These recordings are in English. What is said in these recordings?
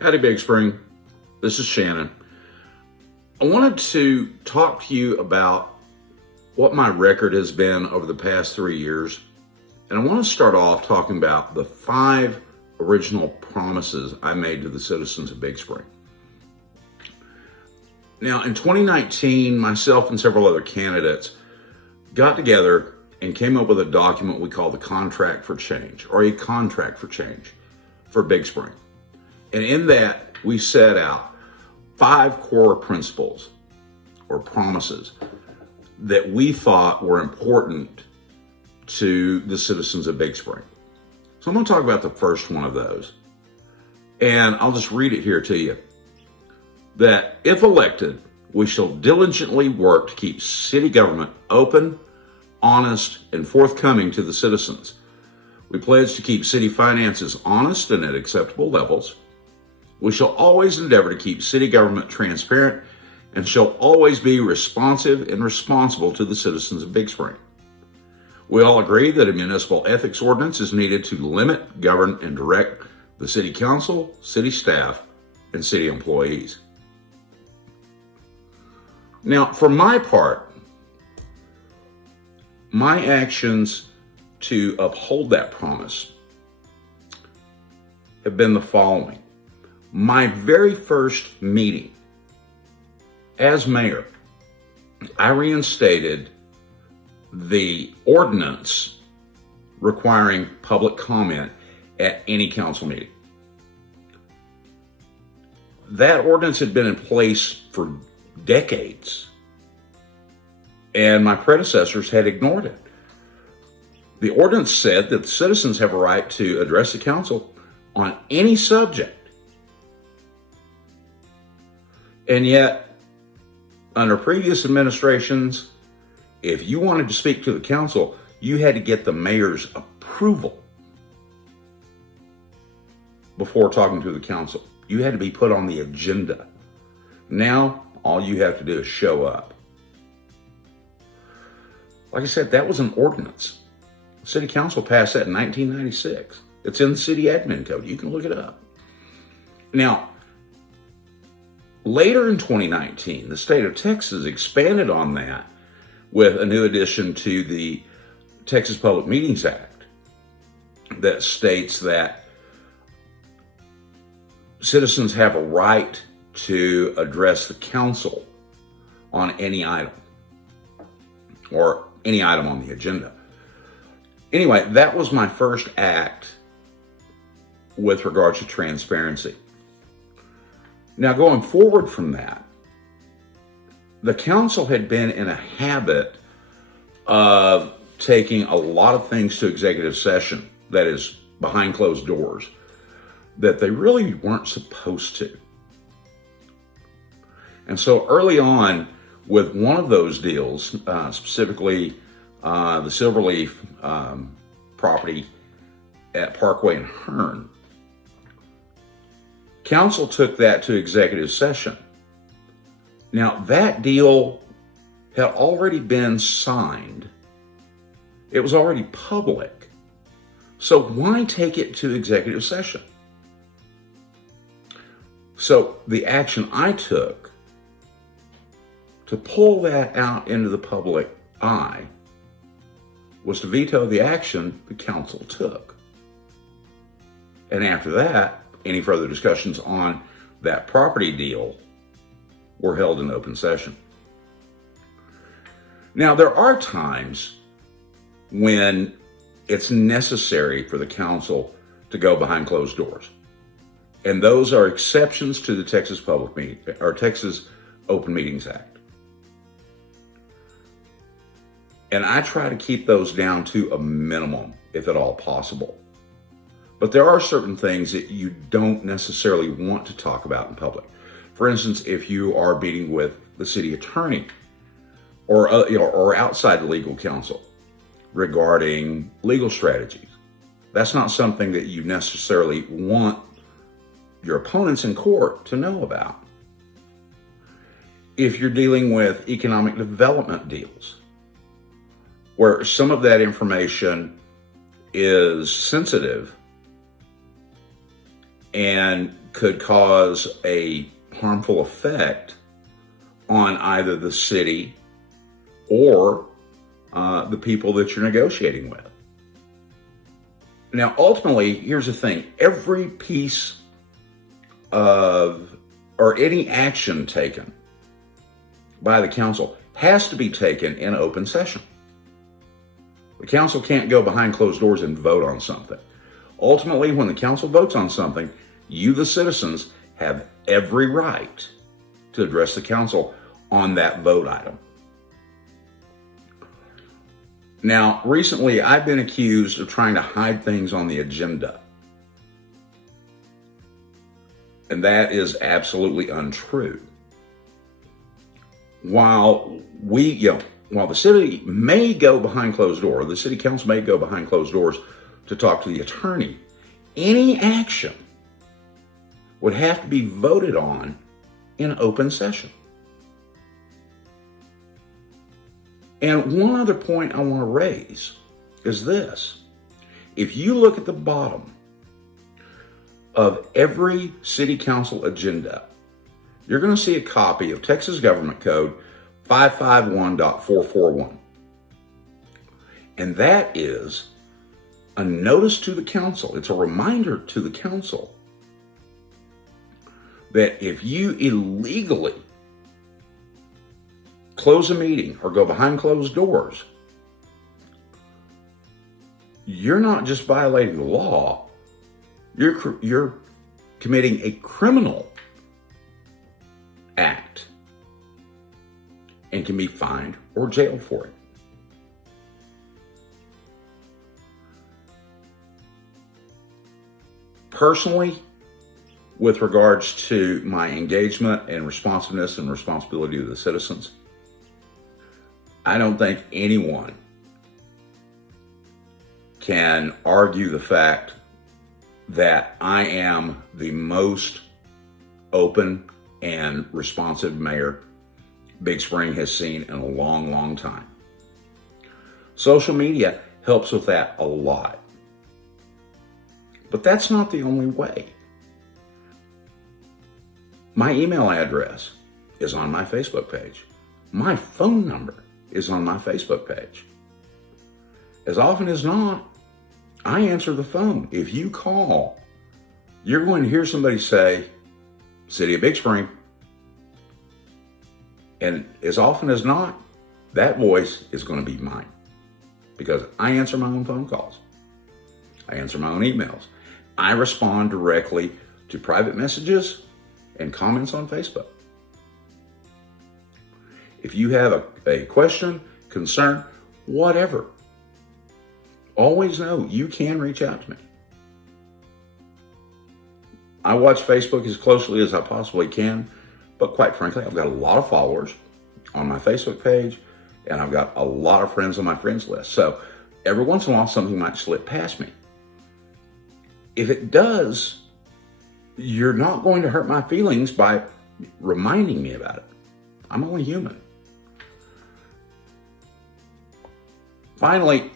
Howdy, Big Spring. This is Shannon. I wanted to talk to you about what my record has been over the past 3 years. And I want to start off talking about the 5 original promises I made to the citizens of Big Spring. Now, in 2019, myself and several other candidates got together and came up with a document we call the Contract for Change, or a Contract for Change for Big Spring. And in that, we set out 5 core principles or promises that we thought were important to the citizens of Big Spring. So I'm going to talk about the first one of those. And I'll just read it here to you. That if elected, we shall diligently work to keep city government open, honest, and forthcoming to the citizens. We pledge to keep city finances honest and at acceptable levels. We shall always endeavor to keep city government transparent and shall always be responsive and responsible to the citizens of Big Spring. We all agree that a municipal ethics ordinance is needed to limit, govern, and direct the city council, city staff, and city employees. Now, for my part, my actions to uphold that promise have been the following. My very first meeting as mayor, I reinstated the ordinance requiring public comment at any council meeting. That ordinance had been in place for decades, and my predecessors had ignored it. The ordinance said that the citizens have a right to address the council on any subject. And yet, under previous administrations, if you wanted to speak to the council, you had to get the mayor's approval before talking to the council. You had to be put on the agenda. Now, all you have to do is show up. Like I said, that was an ordinance. The city council passed that in 1996. It's in the city admin code. You can look it up. Now, later in 2019, the state of Texas expanded on that with a new addition to the Texas Public Meetings Act that states that citizens have a right to address the council on any item or any item on the agenda. Anyway, that was my first act with regards to transparency. Now, going forward from that, the council had been in a habit of taking a lot of things to executive session, that is, behind closed doors, that they really weren't supposed to. And so early on, with one of those deals, specifically the Silverleaf property at Parkway and Hearn, council took that to executive session. Now, that deal had already been signed. It was already public. So why take it to executive session? So the action I took to pull that out into the public eye was to veto the action the council took. And after that, any further discussions on that property deal were held in open session. Now, there are times when it's necessary for the council to go behind closed doors. And those are exceptions to the Texas Texas Open Meetings Act. And I try to keep those down to a minimum, if at all possible. But there are certain things that you don't necessarily want to talk about in public. For instance, if you are meeting with the city attorney or outside the legal counsel regarding legal strategies, that's not something that you necessarily want your opponents in court to know about. If you're dealing with economic development deals, where some of that information is sensitive and could cause a harmful effect on either the city or the people that you're negotiating with. Now, ultimately, here's the thing. Every piece of, or any action taken by the council has to be taken in open session. The council can't go behind closed doors and vote on something. Ultimately, when the council votes on something, you, the citizens, have every right to address the council on that vote item. Now, recently, I've been accused of trying to hide things on the agenda. And that is absolutely untrue. While the city may go behind closed doors, the city council may go behind closed doors to talk to the attorney, any action would have to be voted on in open session. And one other point I want to raise is this. If you look at the bottom of every city council agenda, you're going to see a copy of Texas Government Code 551.441. And that is a notice to the council. It's a reminder to the council that if you illegally close a meeting or go behind closed doors, you're not just violating the law, you're committing a criminal act and can be fined or jailed for it. Personally, with regards to my engagement and responsiveness and responsibility to the citizens, I don't think anyone can argue the fact that I am the most open and responsive mayor Big Spring has seen in a long, long time. Social media helps with that a lot. But that's not the only way. My email address is on my Facebook page. My phone number is on my Facebook page. As often as not, I answer the phone. If you call, you're going to hear somebody say, City of Big Spring. And as often as not, that voice is going to be mine because I answer my own phone calls. I answer my own emails. I respond directly to private messages and comments on Facebook. If you have a question, concern, whatever, always know you can reach out to me. I watch Facebook as closely as I possibly can, but quite frankly, I've got a lot of followers on my Facebook page, and I've got a lot of friends on my friends list. So every once in a while, something might slip past me. If it does, you're not going to hurt my feelings by reminding me about it. I'm only human. Finally,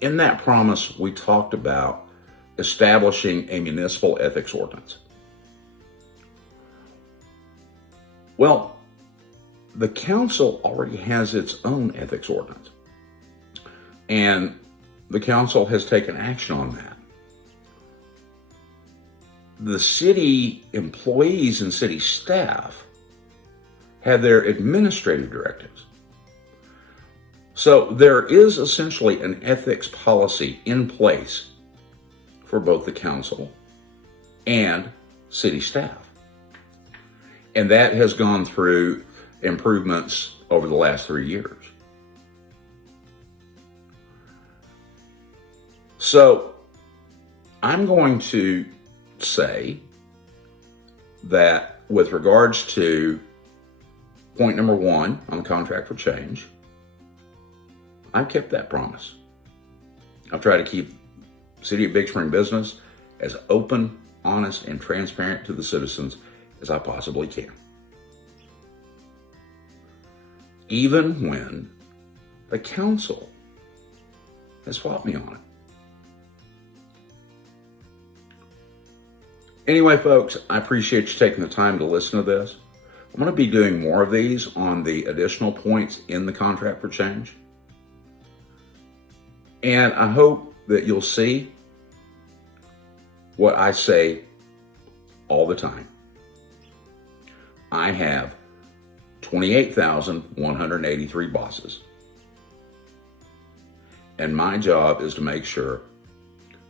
in that promise, we talked about establishing a municipal ethics ordinance. Well, the council already has its own ethics ordinance, and the council has taken action on that. The city employees and city staff have their administrative directives. So there is essentially an ethics policy in place for both the council and city staff. And that has gone through improvements over the last 3 years. So I'm going to say that with regards to point number 1 on the contract for change, I've kept that promise. I've tried to keep City of Big Spring business as open, honest, and transparent to the citizens as I possibly can. Even when the council has fought me on it. Anyway, folks, I appreciate you taking the time to listen to this. I'm going to be doing more of these on the additional points in the contract for change. And I hope that you'll see what I say all the time. I have 28,183 bosses. And my job is to make sure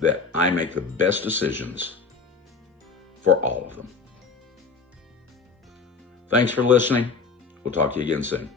that I make the best decisions for all of them. Thanks for listening. We'll talk to you again soon.